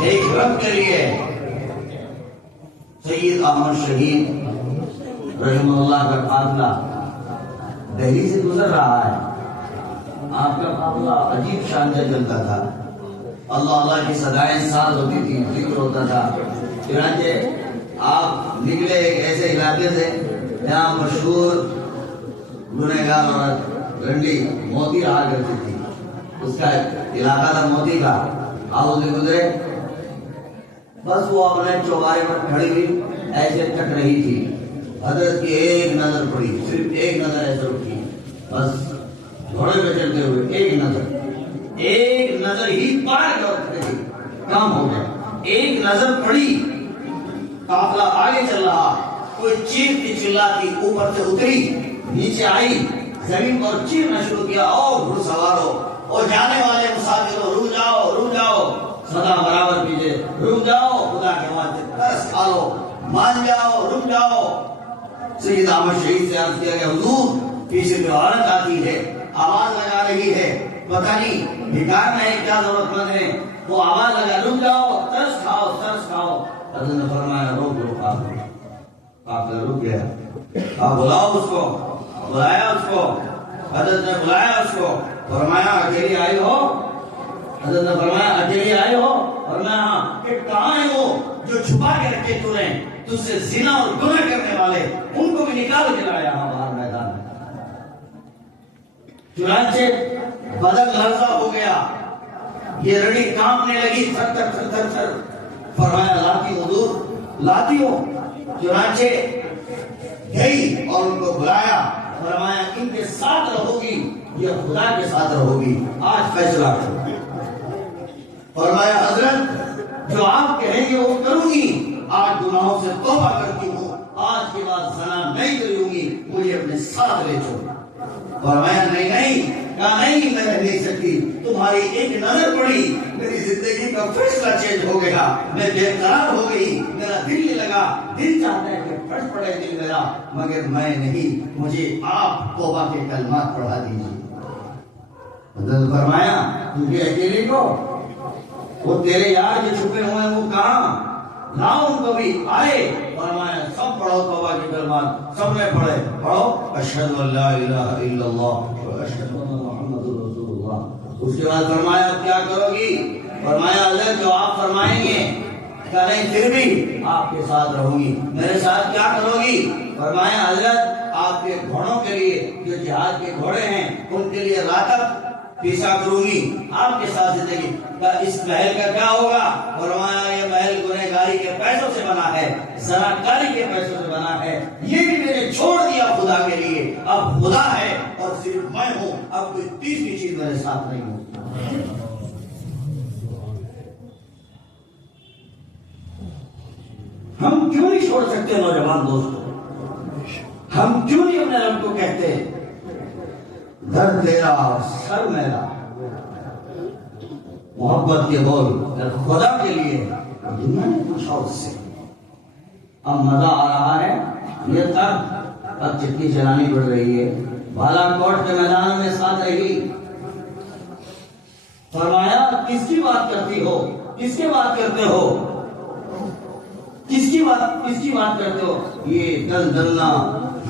ایک رب کے لیے. سید احمد شہید رحمہ اللہ کا قافلہ دہلی سے گزر رہا ہے. آپ کا قافلہ عجیب شان سے چلتا تھا. اللہ اللہ کی صدائیں ساز ہوتی تھی، ذکر ہوتا تھا۔ چنانچہ آپ نکلے ایک ایسے علاقے سے جہاں مشہور گنہگار عورت رنڈی موتی رہا کرتی تھی، اس کا علاقہ تھا موتی کا۔ آپ اسے گزرے، بس وہ اپنے چوبارے پر کھڑی ہوئی ایسے تک رہی تھی، حضرت کی ایک نظر پڑی، صرف ایک نظر ایسے رکھی، بس گھوڑے پہ چلتے ہوئے ایک نظر ہی پار کر کام ہو گیا۔ ایک نظر پڑی، قافلہ آگے چل رہا، کوئی چیختی چلاتی اوپر سے اتری، نیچے آئی، زمین پر چیخنا شروع کیا، اور گھڑ سوارو اور جانے والے مسافروں، رک جاؤ رک جاؤ، صدا برابر کیجئے، رک جاؤ، خدا کے واسطے ترس کھا لو، مان جاؤ، رک جاؤ۔ سید احمد شہید سے عرض کیا کہ حضور پیچھے جو عورت آتی ہے، آواز لگا رہی ہے، پتہ نہیں بھکار میں ہے کیا ضرورت مند ہے، وہ آواز لگا، رک جاؤ، ترس کھاؤ ترس کھاؤ۔ حضرت نے فرمایا روک لو، قافلہ رک گیا۔ آپ بلاؤ اس کو، بلایا اس کو، حضرت نے بلایا اس کو، فرمایا اکیلی آئی ہو؟ حضرت نے فرمایا اکیلی آئی ہو؟ فرمایا ہاں۔ کہ کہاں ہے وہ جو چھپا کے رکھے تو نے تجھ سے زنا اور گناہ کرنے والے، ان کو بھی نکال کے لایا ہاں باہر میدان میں۔ چنانچہ بدن لرزہ ہو گیا، یہ رڑی کانپنے لگی، تھر تھر تھر تھر تھر۔ فرمایا لاتی حضور، لاتی ہو؟ چنانچہ گئی اور ان کو بلایا، فرمایا ان کے ساتھ رہو گی یا خدا کے ساتھ رہو گی، آج فیصلہ کرو۔ فرمایا حضرت جو آپ کہیں گے وہ کروں گی، آج گناہوں سے توبہ کرتی ہوں، آج کے بعد زنا نہیں کروں گی، مجھے اپنے ساتھ لے چلو۔ فرمایا نہیں، کہا نہیں میں رہ نہیں سکتی، تمہاری ایک نظر پڑی، میری زندگی کا فیصلہ چینج ہو گیا، میں بے قرار ہو گئی، میرا دل نہیں لگا، دل چاہتا ہے کہ پھٹ پڑے دل میرا، مگر میں نہیں، مجھے آپ توبہ کے کلمات پڑھا دیجیے۔ حضرت فرمایا تجھے اکیلی کو، وہ تیرے یار جو چھپے ہوئے ہیں وہ کہاں؟ لاؤ ان کو بھی، آئے۔ فرمایا سب پڑھو توبہ کے کلمات، سب نے پڑھے، پڑھو اشہد ان لا الہ الا اللہ و اشہد ان محمد رسول اللہ۔ اس کے بعد فرمایا اب کیا کرو گی؟ فرمایا حضرت جو آپ فرمائیں گے، کہا نہیں پھر بھی آپ کے ساتھ رہوں گی۔ میرے ساتھ کیا کرو گی؟ فرمایا حضرت آپ کے گھوڑوں کے لیے، جو جہاد کے گھوڑے ہیں ان کے لیے راتب پیشہ کروں گی، آپ کے ساتھ زندگی۔ اس محل کا کیا ہوگا؟ فرمایا یہ محل گنہگاری کے پیسوں سے بنا ہے، زناکاری کے پیسوں سے بنا ہے، یہ بھی میں نے چھوڑ دیا خدا کے لیے، اب خدا ہے اور صرف میں ہوں، اب کوئی تیسری چیز میرے ساتھ نہیں ہوں۔ ہم کیوں نہیں چھوڑ سکتے نوجوان دوستوں؟ ہم کیوں نہیں اپنے رب کو کہتے در تیرا سر میرا، محبت کے بول خدا کے لیے؟ دنیا نے پوچھا اس سے، اب مزہ آ رہا ہے، یہ تب اب چٹکی چلانی پڑ رہی ہے، بالا کوٹ کے میدان میں ساتھ رہی۔ فرمایا کس کی بات کرتی ہو، کس کی بات کرتے ہو، کس کی بات کرتے ہو؟ یہ دل دلنا،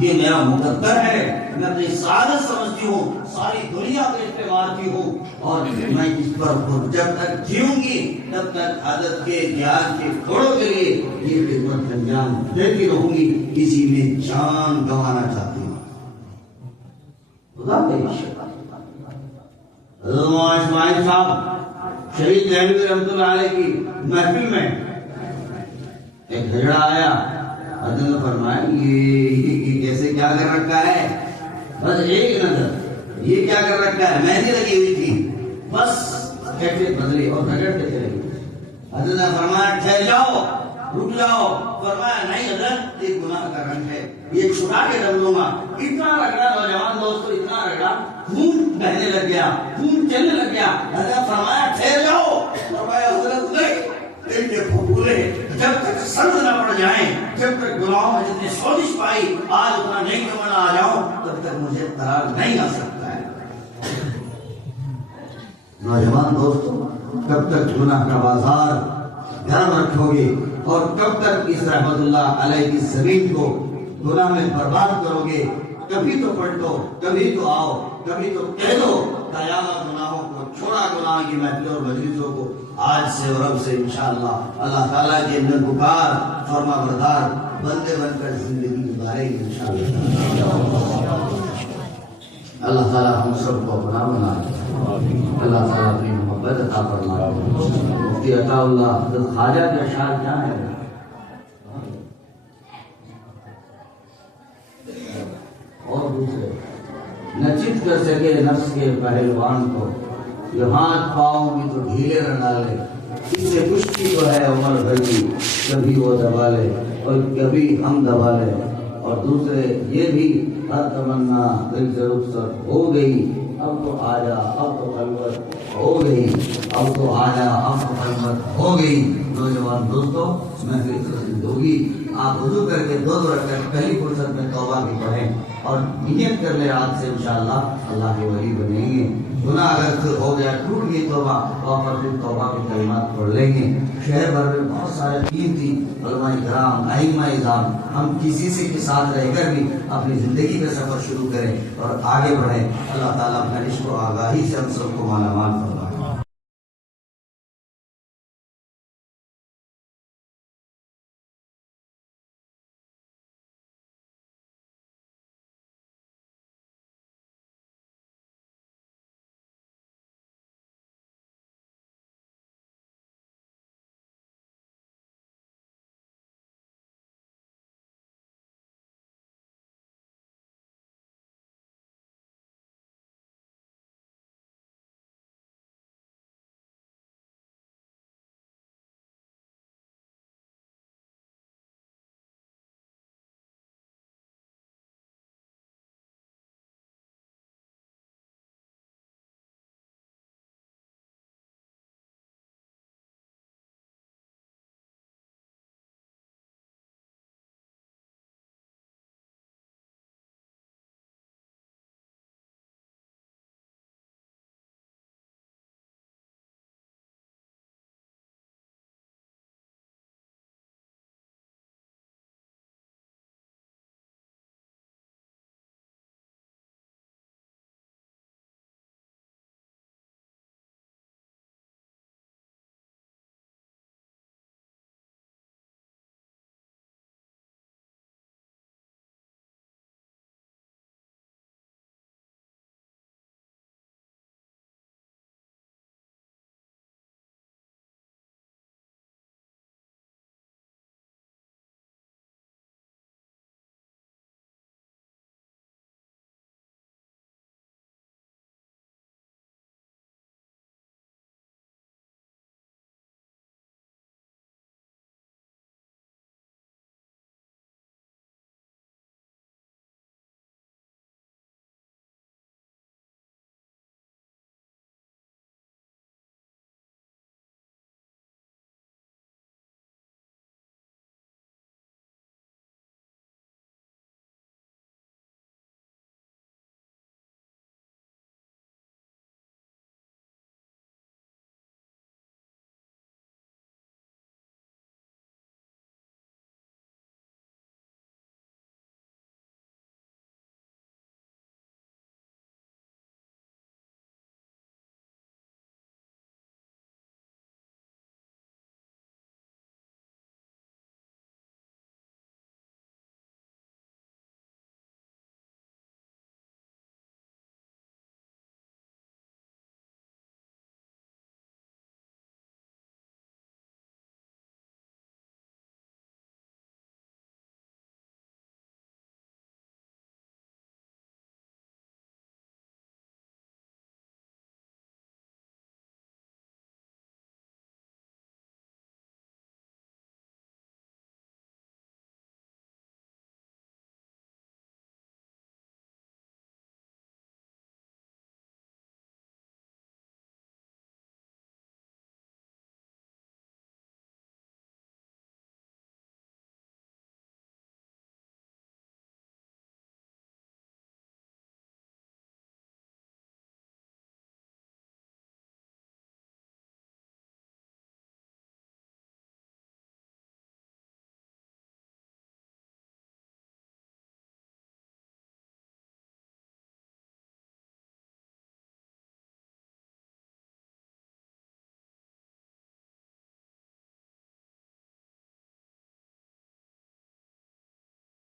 یہ میرا مقدر ہے، میں اپنی سعادت سمجھتی ہوں، ساری دنیا کو اس پہ مارتی ہوں، اور میں اس پر جب تک جیوں گی تب تک عادت کے جہاد کے گھوڑوں کے لیے یہ خدمت انجام دیتی رہوں گی، کسی میں جان گنوانا چاہتی ہوں۔ خدا کے حضرت اسماعیل صاحب شہید دہلوی رحمۃ اللہ علیہ کی محفل میں ایک جھگڑا آیا، حضرت نے فرمایا یہ کیسے کیا کر رکھا ہے؟ بس ایک نظر، یہ کیا کر رکھا ہے؟ مہندی لگی ہوئی تھی، بس کیفیت بدلی اور جھگڑتے چلے گئے۔ حضرت نے فرمایا ٹھہر جاؤ، رک جاؤ۔ فرمایا نہیں حضرت یہ گناہ کا رنگ ہے، یہ چھڑا کے ڈب لوں گا۔ اتنا رگڑا نوجوان دوستو، اتنا رگڑا، خون بہنے لگ گیا، خون چلنے لگ گیا۔ حضرت نے فرمایا ٹھہر جاؤ۔ فرمایا حضرت نہیں، یہ پھپھولے جب تک سرد نہ پڑ جائیں، جب تک گناہوں میں جتنی سوزش پائی آج اتنا نہیں کمانا آ جاؤں، تب تک مجھے قرار نہیں آ سکتا ہے۔ نوجوان دوستو، کب تک گناہ کا بازار گرم رکھو گے اور کب تک اس رحمت اللہ علیہ کی زمین کو گناہ میں برباد کرو گے؟ کبھی تو پلٹو، کبھی تو آؤ۔ کبھی تو کہہ دو قیامت گناہوں کو چھوڑا، گناہ کی محفلوں اور مجلسوں کو آج سے اور اب سے انشاءاللہ اللہ تعالیٰ کے نیکوکار فرما بردار بندے بن کر زندگی گزاریں گے انشاءاللہ۔ اللہ تعالیٰ ہم سب کو اپنا بنائے، اللہ تعالیٰ اپنی محبت عطا فرمائے۔ مفتی عطا اللہ حضرت خواجہ کے اشعار کیا ہے؟ اور دوسرے نہ چت کر سکے نفس کے پہلوان کو، یہ ہاتھ پاؤں بھی تو ڈھیلے نہ ڈالے، اس سے کشتی تو ہے عمر بھر کی، کبھی وہ دبا لے اور کبھی ہم دبا لے۔ اور دوسرے یہ بھی ہر تمنا دل سے رخصت ہو گئی، اب تو آجا اب تو خلوت ہو گئی، اب تو آجا اب تو خلوت ہو گئی۔ نوجوان دوستوں، محفل ختم ہوگی، آپ وضو کر کے 2 رکعت پہلی فرصت میں توبہ کی پڑھیں اور نیت کر لیں آج سے انشاءاللہ اللہ کے ولی بنیں گے۔ گناہ اگر ہو گیا ٹوٹ گئی توبہ تو آپ پھر توبہ کے کلمات پڑھ لیں گے۔ شہر بھر میں بہت سارے قیمتی علماء کرام ائمہ اعظام، ہم کسی سے کے ساتھ رہ کر بھی اپنی زندگی کا سفر شروع کریں اور آگے بڑھیں۔ اللہ تعالیٰ اپنے عشق و آگاہی سے ہم سب کو مالا مال فرمائے۔